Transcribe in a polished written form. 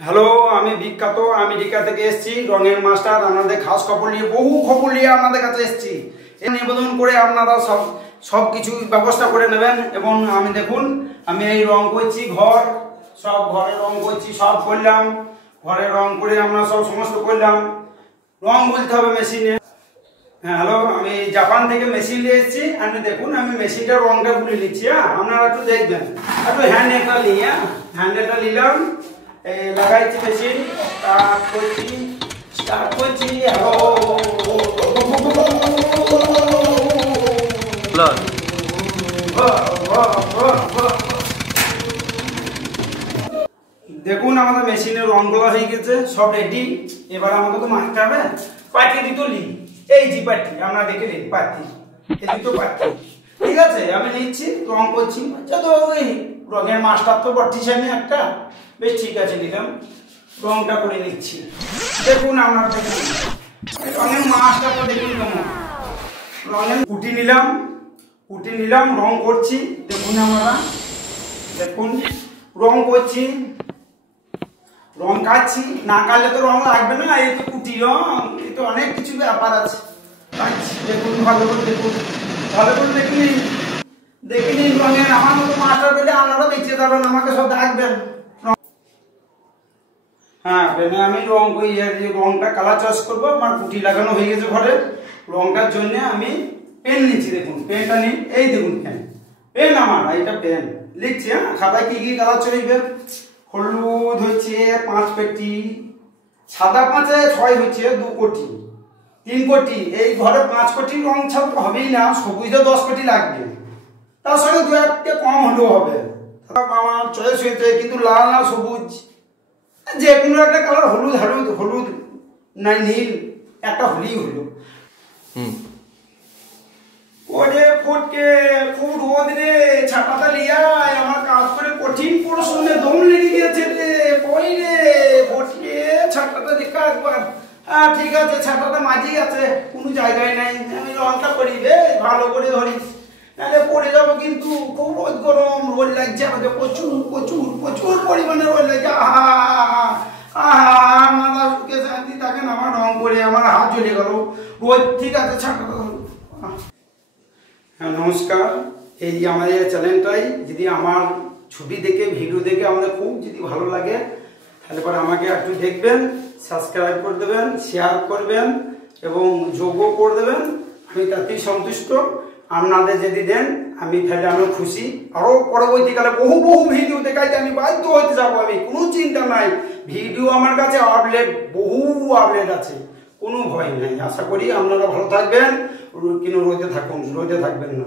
Hello, আমি বিখ্যাত America থেকে এসেছি রঙের মাস্টার। আপনাদের খাস খবর নিয়ে বহু খবর নিয়ে আপনাদের কাছে এসেছি। এই নিবেদন করে আপনারা সব কিছু ব্যবস্থা করে নেবেন। এবং আমি দেখুন, আমি এই রং করছি, ঘরে রং করছি, সব করলাম। ঘরে রং করে আমরা সমস্ত করলাম। রং বলতে হবে মেশিনে। হ্যাঁ হ্যালো, আমি জাপান থেকে মেশিন নিয়ে এসেছি। আপনি দেখুন, আমি মেশিনটা রংটা গুলে নিচ্ছি। আপনারা একটু দেখবেন, একটু হ্যান্ডেলটা নিই। হ্যান্ডেলটা নিলাম, লাগাইছি মেশিন, স্টার্ট করছি। হ্যালো, দেখুন আমাদের মেশিনের রংগুলো হয়ে গেছে, সব রেডি। এবার আমাকে তো মারতে হবে। পাটি দুটো লি, এই জি পাটি, আমরা দেখে নিই পাটি, এই দুটো পাটি। ঠিক আছে, আমি নিচ্ছি, রং করছি। তো ওই রঙের মাস্টার তো বটিছেন একটা, বেশ ঠিক আছে, নিলাম, রংটা করে নিচ্ছি। দেখুন আপনার দেখুন রঙের মাস্টার তো দেখুন কেমন। রঙের কুটি নিলাম, রং করছি। দেখুন আমরা, দেখুন রং করছি, রং কাটছি। না কাটলে তো রং লাগবে না, এই তো কুটি রং, এই তো অনেক কিছু ব্যাপার আছে। দেখুন ভালো করে দেখুন, দেখে নিন রঙের। আমার মতো মাস্টার পেলে আপনারা দেখতে যাবেন, আমাকে সব দেখবেন। হ্যাঁ, পেনে আমি রং করি, রংটা কালার চয়েস করবো। আমার কুটি লাগানো হয়ে গেছে ঘরে। রংটার জন্য আমি পেন নিচ্ছি। দেখুন পেনটা নিই, এই দেখুন পেন আমার এইটা পেন লিখছি। হ্যাঁ, খাতায় কি কি কালার চলবে। হলুদ হচ্ছে 5 পেটি, সাদা 5-এ 6 হচ্ছে 2 কোটি, 3 কোটি। এই ঘরে 5 কোটি রং ছাড়া হবেই না, সবুজে 10 কোটি লাগবে। তার সঙ্গে 2-1টা কম হলেও হবে। আমার চয়েস হয়েছে, কিন্তু লাল না সবুজ, যে কোনো একটা কালার, হলুদ নাই নীল, একটা হলেই হলো। ওরে ফটকে, খুব রোদ রে, ছাতাটা লিয়ায়। আমার কাজ করে কঠিন পড়াশোনায় দম লেগে গিয়েছে রে। কই রে ফটকে, ছাতাটা দেখা একবার। হ্যাঁ ঠিক আছে, ছাতাটা মাঝেই আছে, কোনো জায়গায় নাই। আমি রংটা করি রে, ভালো করে ধরিস, নাহলে পড়ে যাবো। কিন্তু খুব রোদ, গরম, রোদ লাগছে আমাকে, প্রচুর পরিমাণে রোদ লাগছে। মাথা শুকে শান্তি থাকে না। আমার রং করে আমার হাত জ্বলে গেল। রোদ ঠিক আছে, ছাতাটা ধরো। হ্যাঁ নমস্কার, এই আমাদের চ্যানেলটাই যদি আমার ছবি দেখে, ভিডিও দেখে আমাদের খুব যদি ভালো লাগে, তাহলে পরে আমাকে একটু দেখবেন, সাবস্ক্রাইব করে দেবেন, শেয়ার করবেন এবং যোগও করে দেবেন। আমি তাতেই সন্তুষ্ট। আপনাদের যদি দেন তাহলে আমি খুশি। আরও পরবর্তীকালে বহু ভিডিও দেখাইতে আমি বাধ্য হতে যাবো। আমি কোনো চিন্তা নাই, ভিডিও আমার কাছে বহু আপডেট আছে, কোনো ভয় নাই। আশা করি আপনারা ভালো থাকবেন, কিন্তু রোদে থাকবেন না।